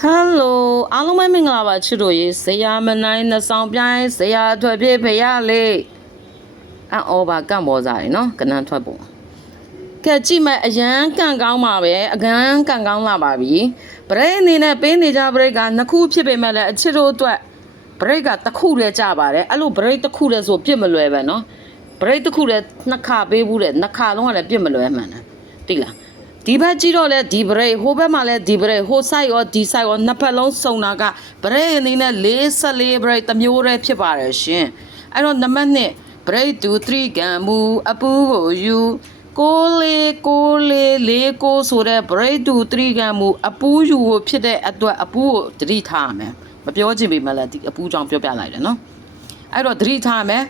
ဟယ်လိုအားလုံးပဲမင်္ဂလာပါချစ်တို့ရေဇရာမနိုင်နှဆောင်ပြိုင်းဇရာထွက်ပြေးဖရလေးအန်အော်ပါကန့်ပေါ်စားရယ်နော်ကနန်းထွက်ပုံကဲကြည့်မယ်အရန်ကန်ကောင်းပါပဲအကန်းကန်ကောင်းလာပါပြီဘရိတ်အနေနဲ့ပေးနေကြဘရိတ်ကနှစ်ခုဖြစ်ပေမဲ့လည်းအချစ်တို့အတွက်ဘရိတ်ကတစ်ခုတည်းကြပါတယ်အဲ့လိုဘရိတ်တစ်ခုတည်းဆိုပြစ်မလွယ်ပဲနော်ဘရိတ်တစ်ခုတည်းနှစ်ခါပေးဘူးတဲ့နှစ်ခါလုံးကလည်းပြစ်မလွယ်မှန်တယ်တိလား ဒီဘက်ကြည့်တော့လဲဒီဘရိတ်ဟိုဘက်မှာလဲဒီဘရိတ်ဟိုဆိုင်ရောဒီဆိုင်ရောနှစ်ဖက်လုံးစုံတာကဘရိတ်အနေနဲ့44ဘရိတ်တစ်မျိုးတည်းဖြစ်ပါတယ်ရှင်အဲ့တော့နံပါတ်1ဘရိတ်2 3ကံမူအပူကိုယူကိုလေးကိုလေးလေးကိုဆိုတဲ့ဘရိတ်2 3ကံမူအပူယူကိုဖြစ်တဲ့အတွက်အပူကိုတတိထားရမယ်မပြောချင်ပေမဲ့လည်းဒီအပူကြောင့်ပြောပြလိုက်တယ်နော်အဲ့တော့တတိထားရမယ်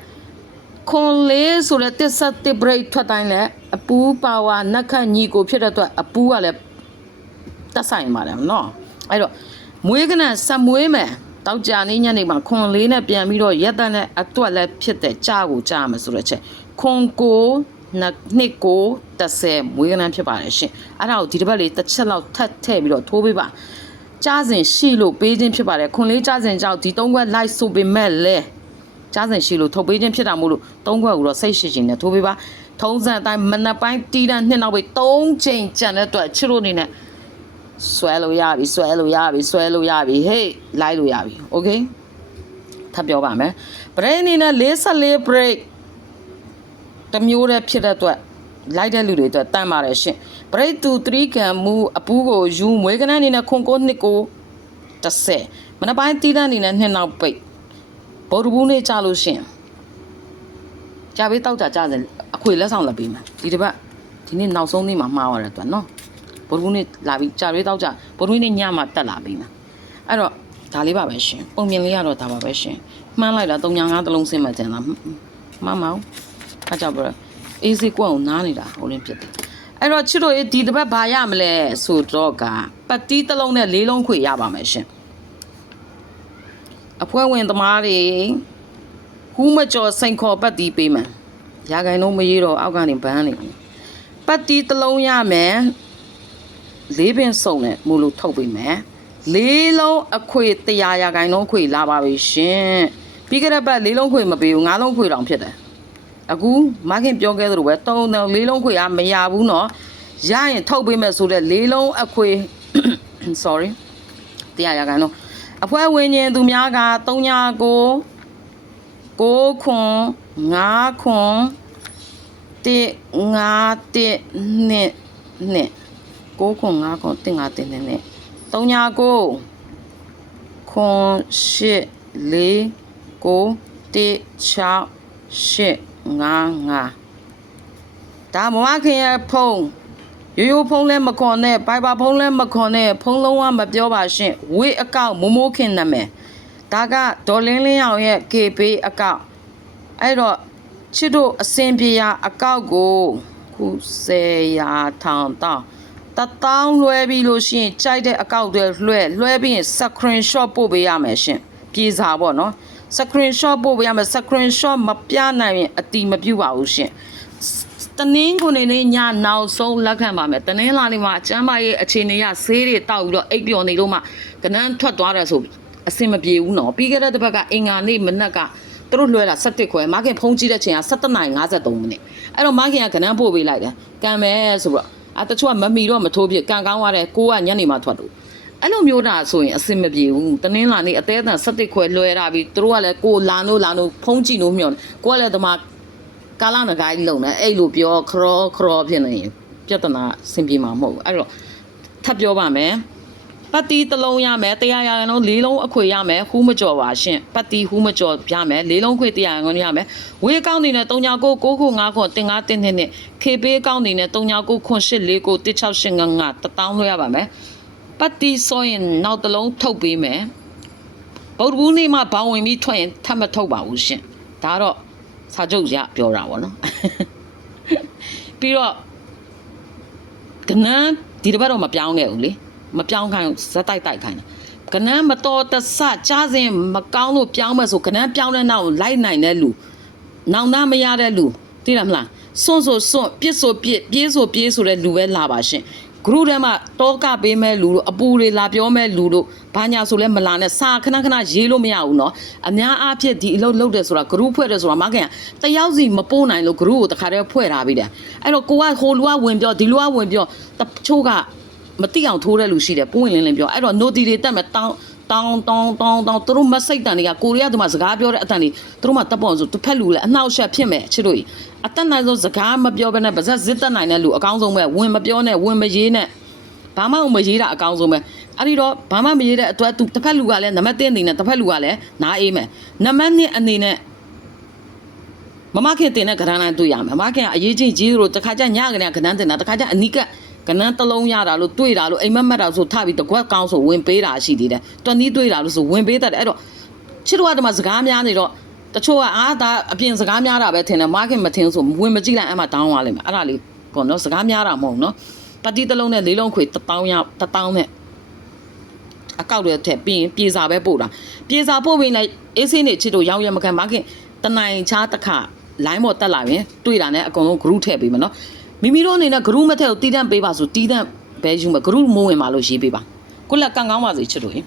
ခွန်လေးဆိုတဲ့တစ်ဆက်တစ် break ထွက်တိုင်းလဲအပူပါဝါနက်ခတ်ညီကိုဖြစ်တဲ့အတွက်အပူကလည်းတက်ဆိုင်ပါတယ်နော်အဲ့တော့မွေးကနန်ဆက်မွေးမယ်တောက်ကြနေညနေမှာခွန်လေးနဲ့ပြန်ပြီးတော့ရက်တန်းနဲ့အတွက်လည်းဖြစ်တဲ့ကြားကိုကြားမယ်ဆိုတဲ့ချက်ခွန်ကိုနှစ်နှစ်ကို30မွေးကနန်ဖြစ်ပါတယ်ရှင်အဲ့ဒါကိုဒီတစ်ပတ်လေးတစ်ချက်လောက်ထပ်ထည့်ပြီးတော့ထိုးပေးပါကြားစဉ်ရှိလို့ပေးခြင်းဖြစ်ပါတယ်ခွန်လေးကြားစဉ်ကြောင့်ဒီသုံးခွက်လိုက်ဆိုပေမဲ့လဲ ကြားစင်ရှိလို့ထုတ်ပေးခြင်းဖြစ်တာမို့လို့သုံးခွက်ကိုတော့စိတ်ရှိရှိနဲ့ထိုးပေးပါထုံးစံအတိုင်းမနက်ပိုင်းတီးတဲ့နှစ်နောက်ပဲ၃ချိန်ကြံတဲ့အတွက်ချစ်လို့နေနဲ့ဆွဲလို့ရပြီဆွဲလို့ရပြီဆွဲလို့ရပြီဟေးလိုက်လို့ရပြီโอเคထပ်ပြောပါမယ် break အနေနဲ့44 break တစ်မျိုးတည်းဖြစ်တဲ့အတွက်လိုက်တဲ့လူတွေအတွက်တန်ပါတယ်ရှင် break to 3ကံမူအပူးကိုယူမွေးကနန်းအနေနဲ့ခွန်ကိုနှစ်ကို30မနက်ပိုင်းတီးတဲ့အနေနဲ့နှစ်နောက်ပိတ် ဗုဒ္ဓဘူးနေ့ကြာလို့ရှရင်ကြာပေးတောက်ကြကြစင်အခွေလက်ဆောင်လက်ပေးမယ်ဒီတစ်ပတ်ဒီနေ့နောက်ဆုံးနေ့မှာမှားရတယ်သူကနော်ဗုဒ္ဓဘူးနေ့လာပြီးကြာပေးတောက်ကြဗုဒ္ဓဘူးနေ့ညမှာတက်လာပေးမယ်အဲ့တော့ဒါလေးပါပဲရှင်ပုံမြင်လေးကတော့ဒါပါပဲရှင်မှန်းလိုက်တာ395တလုံးစင်မှကျန်တာမမအောင်အားကြောင့်ပြအေးစီကွက်ကိုနားနေတာဟိုလင်းဖြစ်တယ်အဲ့တော့ချစ်တို့ရေဒီတစ်ပတ်ဘာရမလဲဆိုတော့ကပတ်တီးတစ်လုံးနဲ့လေးလုံးခွေရပါမယ်ရှင် အဖွဲ့ဝင်သမားတွေဟူးမကျော်စိန်ခေါ်ပတ်တီးပေးမယ်ရာဂိုင်လုံးမရေးတော့အောက်ကနေဘန်းနေပြီပတ်တီးတစ်လုံးရမယ်လေးပင်စုံနဲ့မူလို့ထုတ်ပေးမယ်လေးလုံးအခွေ100ရာဂိုင်လုံးအခွေလာပါပြီရှင်ပြီးကြတဲ့ပတ်လေးလုံးခွေမပေးဘူးငါးလုံးခွေတောင်ဖြစ်တယ်အခုမခင်ပြောခဲ့သလိုပဲတုံးတုံးလေးလုံးခွေကမရဘူးเนาะရရင်ထုတ်ပေးမယ်ဆိုတော့လေးလုံးအခွေ sorry 100ရာဂိုင်လုံး အဖွဲ့ဝင်ရင်သူများက3ညာကို6ခွန်5ခွန်1 5 1နှစ်နှစ်6ခွန်5ခွန်1 5 1နှစ်နှစ်3ညာကိုခွန်8 4 9 1 6 8 5 5ဒါမမခင်ရဲ့ဖုန်း ရိုးရိုးဖုန်းလဲမခွန်နဲ့ဘိုင်ဘာဖုန်းလဲမခွန်နဲ့ဖုန်းလုံးဝမပြောပါရှင့်ဝေးအကောင့်မိုးမိုးခင်နာမည်ဒါကဒေါ်လင်းလင်းအောင်ရဲ့ KB အကောင့်အဲ့တော့ချစ်တို့အစင်ပြေရာအကောင့်ကိုခု10ရာထောင်တောင်းတတောင်းလွှဲပြီးလို့ရှိရင်ကြိုက်တဲ့အကောင့်တွေလွှဲလွှဲပြီးရင် screenshot ပို့ပေးရမယ်ရှင် ပြေစာပေါ့နော် screenshot ပို့ပေးရမယ် screenshot မပြနိုင်ရင်အတီမပြုတ်ပါဘူးရှင် တနင်းကိုနေနေညနောက်ဆုံးလက်ခံပါမယ်တနင်းလာနေမှာအကျမ်းမရဲ့အခြေအနေကဆေးတွေတောက်ပြီးတော့အိပ်ပျော်နေလို့မှကနန်းထွက်သွားတယ်ဆိုအဆင်မပြေဘူးနော်ပြီးခဲ့တဲ့တစ်ပတ်ကအင်္ဂါနေ့မနက်ကသူတို့လွှဲတာ17ခွဲမခင်ဖုန်းကြည့်တဲ့ချိန်က17:53မိနစ်အဲ့တော့မခင်ကကနန်းပို့ပေးလိုက်တယ်ကံမယ်ဆိုတော့အတချို့ကမမီတော့မထိုးပြကံကောင်းသွားတယ်ကိုကညနေမှထွက်တော့အဲ့လိုမျိုးတာဆိုရင်အဆင်မပြေဘူးတနင်းလာနေအသေးအတန်17ခွဲလွှဲတာပြီးသူတို့ကလည်းကိုလာလို့လာလို့ဖုန်းကြည့်လို့မျှော်တယ်ကိုကလည်းဒီမှာ ကာလနဂိုင်းလုံနေအဲ့လိုပြောခရောခရောဖြစ်နေရင်ပြဿနာဆင်ပြေမှာမဟုတ်ဘူးအဲ့တော့ထပ်ပြောပါမယ်ပတ်တီတစ်လုံးရမယ်တရားရရအောင်လေးလုံးအခွေရမယ်ဟူးမကြော်ပါရှင်ပတ်တီဟူးမကြော်ရမယ်လေးလုံးခွေတရားရအောင်ရမယ်ဝေးကောင်းနေနဲ့3ညာကို6ခု5ခုတင်5တင်နဲ့ခေပေးကောင်းနေနဲ့3ညာကိုခွန်8 4ကို16855တတောင်းလို့ရပါမယ်ပတ်တီဆိုရင်နောက်တစ်လုံးထုတ်ပေးမယ်ဗုဒ္ဓဘူးနေ့မှာဘောင်းဝင်ပြီးထွက်ရင်ထပ်မထုတ်ပါဘူးရှင်ဒါတော့ စာချုပ်ရပြောတာဗောနော်ပြီးတော့ကနန်းဒီတစ်ပတ်တော့မပြောင်းခဲ့ဘူးလေမပြောင်းခိုင်းဘူးဇက်တိုက်တိုက်ခိုင်းတယ်ကနန်းမတော်တဆကြားစဉ်မကောင်းလို့ပြောင်းမဲ့ဆိုကနန်းပြောင်းတဲ့နောက်လိုက်နိုင်တဲ့လူနောင်တမရတဲ့လူသိတယ်မလားစွန့်ဆိုစွန့်ပြစ်ဆိုပြစ်ပြေးဆိုပြေးဆိုတဲ့လူပဲလာပါရှင် group ထဲမှာတောကပေးမဲ့လူတို့အပူတွေလာပြောမဲ့လူတို့ ဘာညာဆိုလဲမလာနဲ့စာခဏခဏရေးလို့မရဘူးเนาะအများအားဖြင့်ဒီအလုပ်လုပ်တယ်ဆိုတာ group ဖွဲ့တယ်ဆိုတာမခင်တယောက်စီမပို့နိုင်လို့ group ကိုတခါတည်းဖွဲ့ထားပြီးတယ်အဲ့တော့ကိုကဟိုလူကဝင်ပြောဒီလူကဝင်ပြောတချို့ကမတိအောင်ထိုးတဲ့လူရှိတယ်ပွင့်လင်းလင်းပြောအဲ့တော့ note တွေတက်မဲ့တောင်းတောင်းတောင်းတောင်းတောင်းသူတို့မစိတ်တန်တွေကကိုရီးယားသူမှစကားပြောတဲ့အတန်တွေသူတို့မှတပ်ပေါ်ဆိုတစ်ဖက်လူလည်းအနှောက်အယှက်ဖြစ်မဲ့ချစ်တို့ကြီးအတက်နိုင်ဆုံးစကားမပြောဘဲနဲ့ပါဇက်ဇစ်တက်နိုင်တဲ့လူအကောင်းဆုံးပဲဝင်မပြောနဲ့ဝင်မရေးနဲ့ ဘာမှမရေးတာအကောင်းဆုံးပဲ အဲ့ဒီတော့ဘာမှမရေးတဲ့အတွက်သူတစ်ဖက်လူကလည်းနံပါတ်1အနေနဲ့တစ်ဖက်လူကလည်းနားအေးမယ်နံပါတ်2အနေနဲ့မမခင်တင်တဲ့ကဏ္ဍနိုင်တွေ့ရမယ်မမခင်ကအရေးကြီးကြီးလို့တစ်ခါကျညကနေကဏ္ဍတင်တာတစ်ခါကျအနိကကဏ္ဍတစ်လုံးရတာလို့တွေ့တာလို့အိမ်မက်မက်တာဆိုထပြီးတကွက်ကောင်းဆိုဝင်ပေးတာရှိသေးတယ်တွနီးတွေ့တာလို့ဆိုဝင်ပေးတတ်တယ်အဲ့တော့ချစ်တို့ကဒီမှာစကားများနေတော့တချို့ကအာဒါအပြင်စကားများတာပဲထင်တယ်မခင်မထင်ဆိုဝင်မကြည့်လိုက်အဲ့မှာတောင်းသွားလိမ့်မယ်အဲ့ဒါလေးပေါ့နော်စကားများတာမဟုတ်နော်ပတိတစ်လုံးနဲ့လေးလုံးခွေ1000ရ1000နဲ့ အကောက်တွေထက်ပြီးရင်ပြေစာပဲပို့တာပြေစာပို့ပြီးလိုက်အေးစင်းနေချစ်တို့ရောင်းရမခံမခင်တနိုင်ချားတစ်ခါ line ပေါ်တက်လာရင်တွေ့တာနဲ့အကုန်လုံး group ထည့်ပေးမယ်နော်မိမိတို့အနေနဲ့ group မထည့်ကိုတီးတန့်ပေးပါဆိုတီးတန့်ပဲယူမယ် group မိုးဝင်ပါလို့ရေးပေးပါကိုလက်ကန့်ကောင်းပါစေချစ်တို့ရင်